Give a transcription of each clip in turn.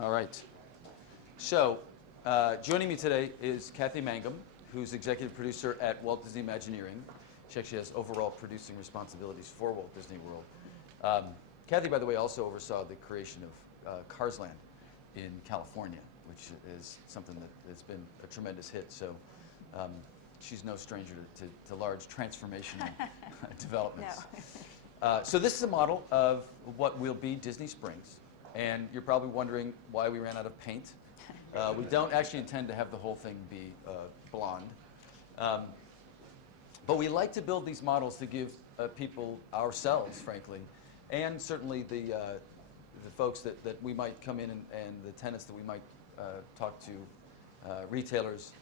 All right. So, joining me today is Kathy Mangum, who's executive producer at Walt Disney Imagineering. She actually has overall producing responsibilities for Walt Disney World. Kathy, by the way, also oversaw the creation of Cars Land in California, which is something that's been a tremendous hit. So, she's no stranger to large transformational developments. No. So this is a model of what will be Disney Springs. And you're probably wondering why we ran out of paint. We don't actually intend to have the whole thing be blonde. But we like to build these models to give people, ourselves, frankly, and certainly the folks that we might come in and the tenants that we might talk to, retailers,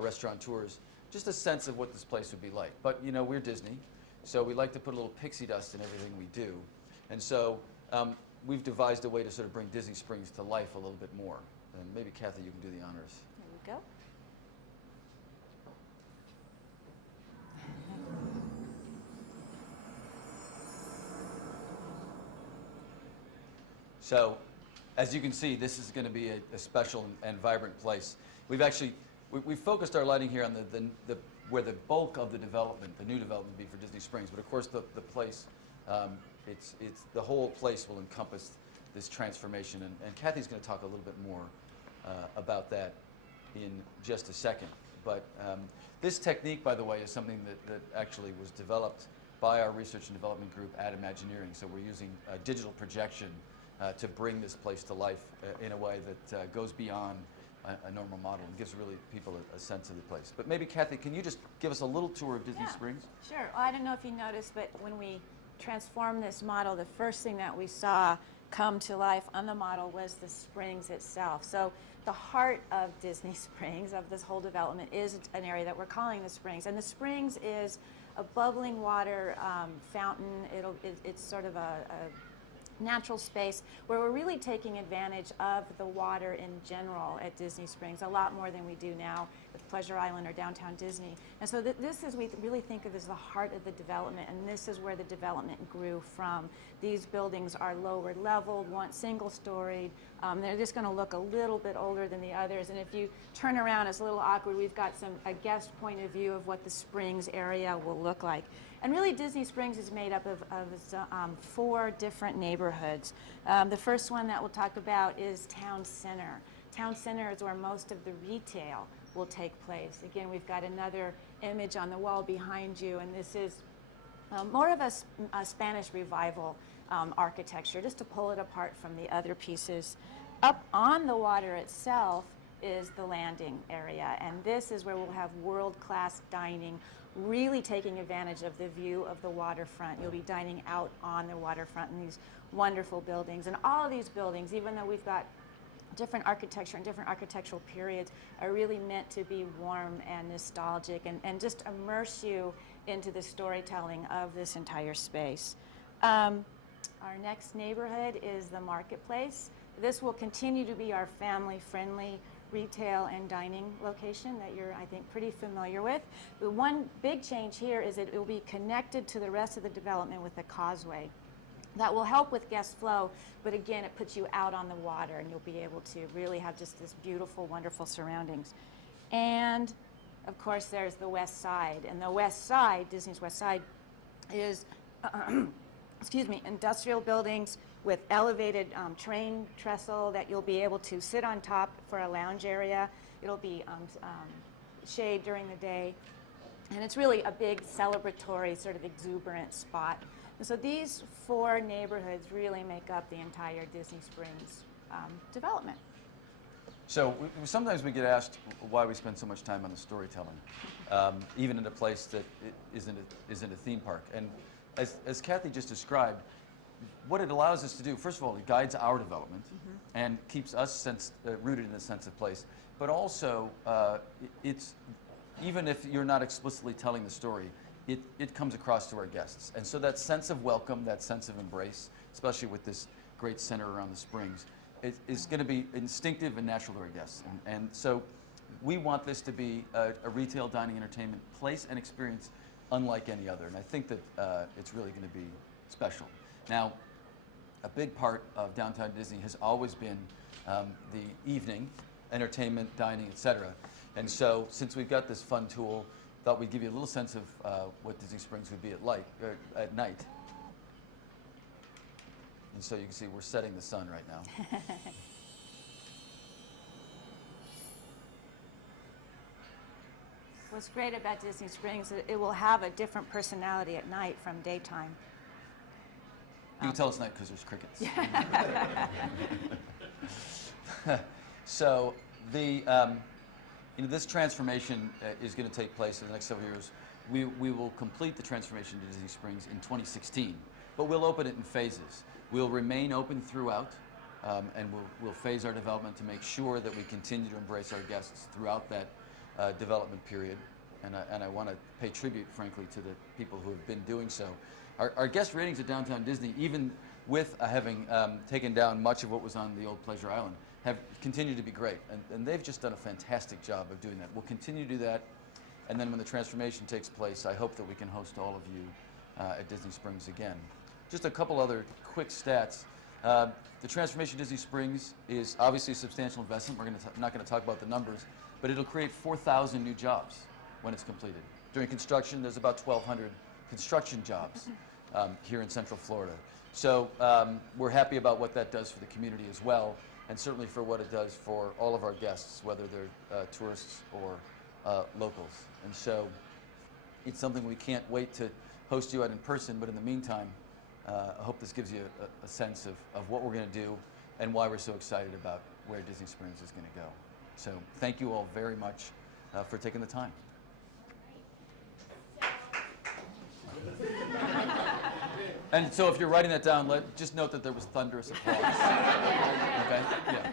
restaurateurs, just a sense of what this place would be like. But, you know, we're Disney, so we like to put a little pixie dust in everything we do. And so we've devised a way to sort of bring Disney Springs to life a little bit more. And maybe, Kathy, you can do the honors. There we go. So, as you can see, this is going to be a special and vibrant place. We've actually we've focused our lighting here on the where the bulk of the development, the new development, will be for Disney Springs. But of course, the place, it's the whole place will encompass this transformation. And Kathy's going to talk a little bit more about that in just a second. But this technique, by the way, is something that actually was developed by our research and development group at Imagineering. So we're using digital projection to bring this place to life in a way that goes beyond a normal model and gives really people a sense of the place. But maybe, Kathy, can you just give us a little tour of Disney Springs? Sure. Well, I don't know if you noticed, but when we transformed this model, the first thing that we saw come to life on the model was the Springs itself. So the heart of Disney Springs, of this whole development, is an area that we're calling the Springs. And the Springs is a bubbling water fountain. It's sort of a natural space where we're really taking advantage of the water in general at Disney Springs, a lot more than we do now with Pleasure Island or Downtown Disney. And so this is, we really think of as the heart of the development, and this is where the development grew from. These buildings are lower leveled, one single storied. They're just going to look a little bit older than the others. And if you turn around, it's a little awkward. We've got a guest point of view of what the Springs area will look like. And really, Disney Springs is made up of 4 different neighborhoods. The first one that we'll talk about is Town Center. Town Center is where most of the retail will take place. Again, we've got another image on the wall behind you, and this is more of a Spanish Revival architecture, just to pull it apart from the other pieces. Up on the water itself is the landing area, and this is where we'll have world-class dining, really taking advantage of the view of the waterfront. You'll be dining out on the waterfront in these wonderful buildings. And all of these buildings, even though we've got different architecture and different architectural periods, are really meant to be warm and nostalgic and just immerse you into the storytelling of this entire space. Our next neighborhood is the Marketplace. This will continue to be our family-friendly retail and dining location that you're, I think, pretty familiar with. The one big change here is that it will be connected to the rest of the development with a causeway. That will help with guest flow, but again, it puts you out on the water and you'll be able to really have just this beautiful, wonderful surroundings. And of course, there's the West Side. And the West Side, Disney's West Side, is excuse me, industrial buildings with elevated train trestle that you'll be able to sit on top for a lounge area. It'll be shade during the day. And it's really a big celebratory, sort of exuberant spot. And so these 4 neighborhoods really make up the entire Disney Springs development. So sometimes we get asked why we spend so much time on the storytelling, even in a place that isn't a theme park. And as Kathy just described, what it allows us to do, first of all, it guides our development and keeps us rooted in a sense of place. But also, it's even if you're not explicitly telling the story, it comes across to our guests. And so that sense of welcome, that sense of embrace, especially with this great center around the Springs, is going to be instinctive and natural to our guests. And so we want this to be a retail dining entertainment place and experience unlike any other. And I think that it's really going to be special. Now, a big part of downtown Disney has always been the evening, entertainment, dining, etc. And so, since we've got this fun tool, thought we'd give you a little sense of what Disney Springs would be at night. And so you can see we're setting the sun right now. What's great about Disney Springs is it will have a different personality at night from daytime. You can tell it's night because there's crickets. So this transformation is going to take place in the next several years. We will complete the transformation to Disney Springs in 2016, but we'll open it in phases. We'll remain open throughout, and we'll phase our development to make sure that we continue to embrace our guests throughout that development period. And I want to pay tribute, frankly, to the people who have been doing so. Our guest ratings at Downtown Disney, even with having taken down much of what was on the old Pleasure Island, have continued to be great. And they've just done a fantastic job of doing that. We'll continue to do that. And then when the transformation takes place, I hope that we can host all of you at Disney Springs again. Just a couple other quick stats. The transformation of Disney Springs is obviously a substantial investment. We're not going to talk about the numbers, but it'll create 4,000 new jobs when it's completed. During construction, there's about 1,200 construction jobs here in Central Florida. So we're happy about what that does for the community as well, and certainly for what it does for all of our guests, whether they're tourists or locals. And so it's something we can't wait to host you at in person, but in the meantime, I hope this gives you a sense of what we're going to do and why we're so excited about where Disney Springs is going to go. So thank you all very much for taking the time. And so if you're writing that down, just note that there was thunderous applause. Okay? Yeah.